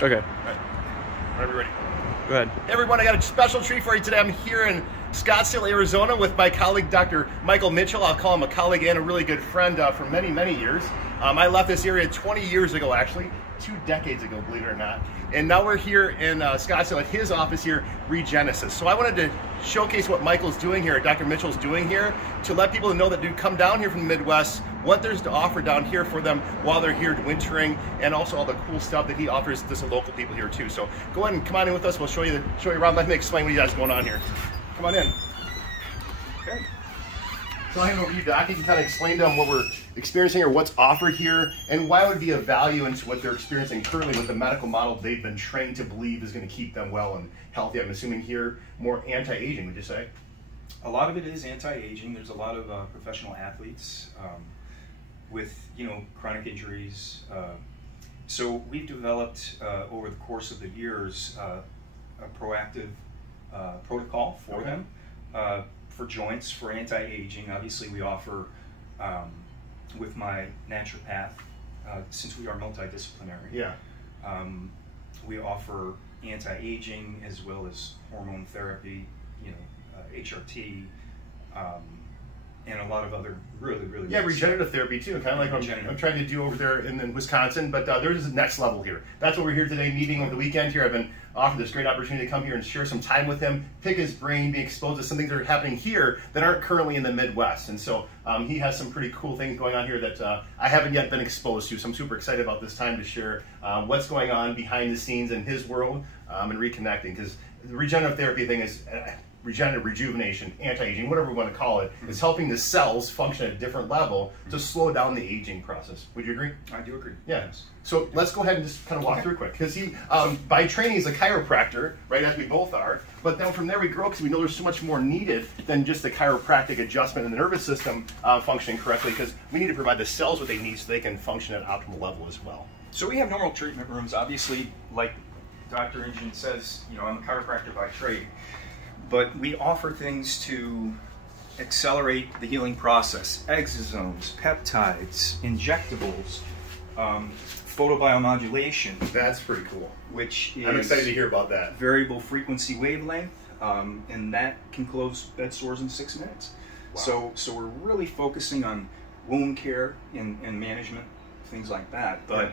Okay. All right. Whenever you're ready. Go ahead. Hey everyone, I got a special treat for you today. I'm here in Scottsdale, Arizona with my colleague, Dr. Michael Mitchell. I'll call him a colleague and a really good friend for many, many years. I left this area 20 years ago, actually, 2 decades ago, believe it or not. And now we're here in Scottsdale at his office here, Regenesis. So I wanted to showcase what Michael's doing here, Dr. Mitchell's doing here, to let people know that do come down here from the Midwest, what there's to offer down here for them while they're here wintering, and also all the cool stuff that he offers to some local people here too. So go ahead and come on in with us. We'll show you around. Let me explain what you guys going on here. Come on in. Okay. So I'll hand over to you, Doc. You can kind of explain to them what we're experiencing or what's offered here and why it would be of value into what they're experiencing currently with the medical model they've been trained to believe is going to keep them well and healthy. I'm assuming here more anti-aging, would you say? A lot of it is anti-aging. There's a lot of professional athletes with chronic injuries. So we've developed over the course of the years a proactive protocol for them. For joints, for anti-aging. Obviously we offer, with my naturopath, since we are multidisciplinary, we offer anti-aging as well as hormone therapy, HRT, and a lot of other really regenerative therapy too, kind of like I'm trying to do over there in Wisconsin, but there's a next level here. That's what we're here today, meeting over the weekend here. I've been offered this great opportunity to come here and share some time with him, pick his brain, be exposed to some things that are happening here that aren't currently in the Midwest. And so he has some pretty cool things going on here that I haven't yet been exposed to. So I'm super excited about this time to share what's going on behind the scenes in his world and reconnecting, because the regenerative therapy thing is regenerative, rejuvenation, anti-aging, whatever we want to call it, is helping the cells function at a different level to slow down the aging process. Would you agree? I do agree. Yeah. So let's go ahead and just kind of walk through quick, because he, by training, he's a chiropractor, right, as we both are, but then from there we grow because we know there's so much more needed than just the chiropractic adjustment in the nervous system functioning correctly, because we need to provide the cells what they need so they can function at an optimal level as well. So we have normal treatment rooms, obviously, like Dr. InJun says, I'm a chiropractor by trade. But we offer things to accelerate the healing process: exosomes, peptides, injectables, photobiomodulation. That's pretty cool. Which is I'm excited to hear about that. Variable frequency wavelength, and that can close bed sores in 6 minutes. Wow. So we're really focusing on wound care and management, things like that. But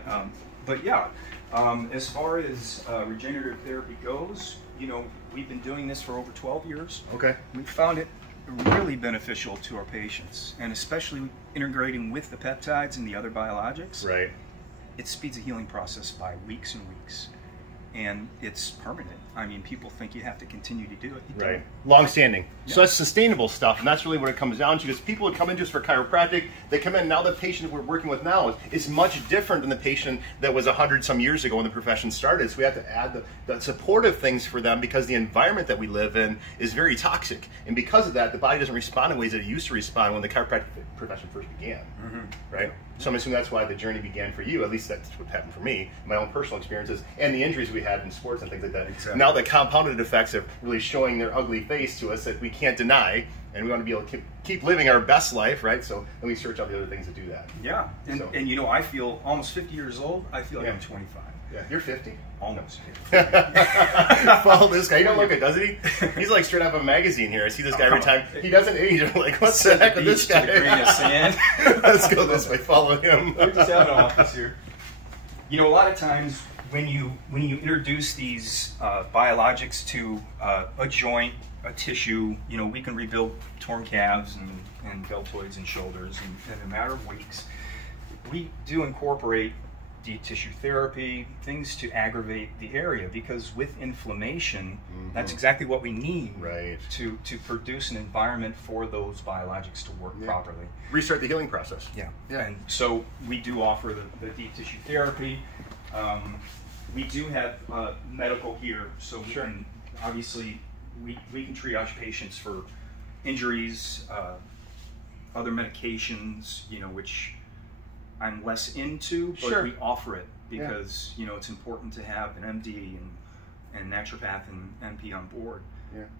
as far as regenerative therapy goes, we've been doing this for over 12 years. Okay. We found it really beneficial to our patients, and especially integrating with the peptides and the other biologics. Right. It speeds the healing process by weeks and weeks, and it's permanent. I mean, people think you have to continue to do it. You right. Long-standing. Yeah. So that's sustainable stuff, and that's really what it comes down to, because people would come in just for chiropractic. They come in, now the patient we're working with now is much different than the patient that was 100-some years ago when the profession started. So we have to add the supportive things for them, because the environment that we live in is very toxic. And because of that, the body doesn't respond in ways that it used to respond when the chiropractic profession first began. Right? So I'm assuming that's why the journey began for you. At least that's what happened for me, my own personal experiences, and the injuries we had in sports and things like that. Exactly. Now the compounded effects are really showing their ugly face to us that we can't deny, and we want to be able to keep living our best life, right? So then we search out the other things to do that. Yeah, and I feel almost 50 years old. I feel like I'm 25. Yeah, you're 50? Almost 50. Follow this guy. You don't look it, doesn't he? He's like straight out of a magazine here. I see this guy every time. He doesn't age. I'm like, what's the heck with this guy? Grain of sand. Let's go this way. Follow him. We're just out of office here. A lot of times when you introduce these biologics to a joint, a tissue, we can rebuild torn calves and deltoids and shoulders in a matter of weeks. We do incorporate deep tissue therapy, things to aggravate the area, because with inflammation, that's exactly what we need to produce an environment for those biologics to work properly. Restart the healing process. Yeah. And so we do offer the deep tissue therapy. We do have medical here, so we can, obviously we can triage patients for injuries, other medications, which I'm less into, but we offer it because it's important to have an MD and naturopath and NP on board,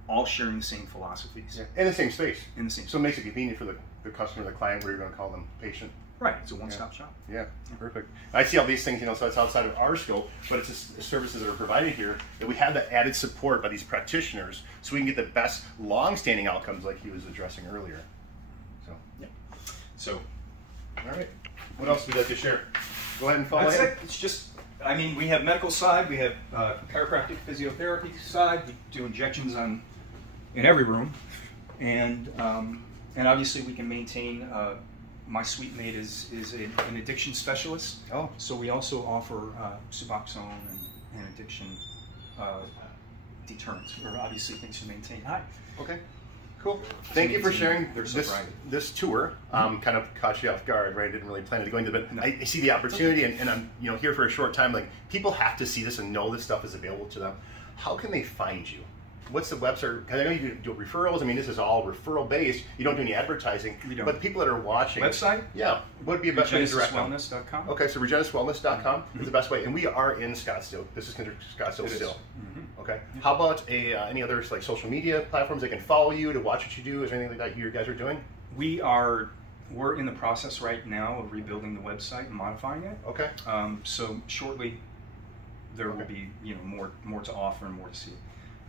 all sharing the same philosophies. In the same space. In the same space. So it makes it convenient for the customer, the client, whatever you're going to call them, patient. Right, it's a one-stop shop. Yeah, perfect. I see all these things, you know, so it's outside of our scope, but it's just services that are provided here that we have that added support by these practitioners so we can get the best long-standing outcomes like he was addressing earlier. So, yeah. So, all right. What else would you like to share? Go ahead and follow that's in. it. It's just, I mean, we have medical side, we have chiropractic physiotherapy side. We do injections in every room, and obviously we can maintain. My suite mate is an addiction specialist. Oh, so we also offer Suboxone and addiction deterrents, or obviously things to maintain high. okay. Cool. Thank you for sharing sobriety. this tour. Kind of caught you off guard, right? I didn't really plan to go into it, but I see the opportunity, and I'm here for a short time. Like, people have to see this and know this stuff is available to them. How can they find you? What's the website? Because I know you do referrals. I mean, this is all referral based. You don't do any advertising. We don't. But people that are watching, Website? Yeah. What would be a best way to direct them? RegeneSisWellness.com. Okay, so RegeneSisWellness.com is the best way, and we are in Scottsdale. This is considered Scottsdale still. Mm-hmm. Okay. How about any other like social media platforms they can follow you to watch what you do? Is there anything like that you guys are doing? We're in the process right now of rebuilding the website and modifying it. Okay. So shortly there will be more to offer and more to see.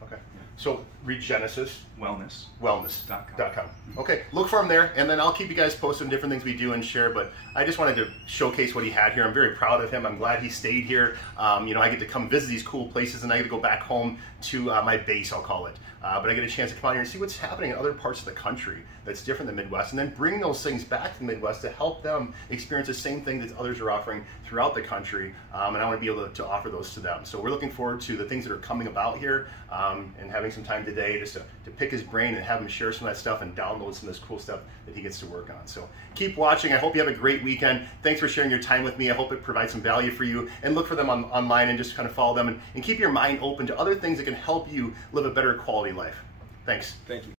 Okay. So Regenesis Wellness.com. Okay, look for him there, and then I'll keep you guys posted on different things we do and share. But I just wanted to showcase what he had here. I'm very proud of him. I'm glad he stayed here. I get to come visit these cool places, and I get to go back home to my base, I'll call it. But I get a chance to come out here and see what's happening in other parts of the country that's different than the Midwest, and then bring those things back to the Midwest to help them experience the same thing that others are offering throughout the country. And I want to be able to offer those to them. So we're looking forward to the things that are coming about here, and having some time today just to pick his brain and have him share some of that stuff and download some of this cool stuff that he gets to work on. So keep watching. I hope you have a great weekend. Thanks for sharing your time with me. I hope it provides some value for you, and look for them online and just kind of follow them and keep your mind open to other things that can help you live a better quality life. Thanks. Thank you.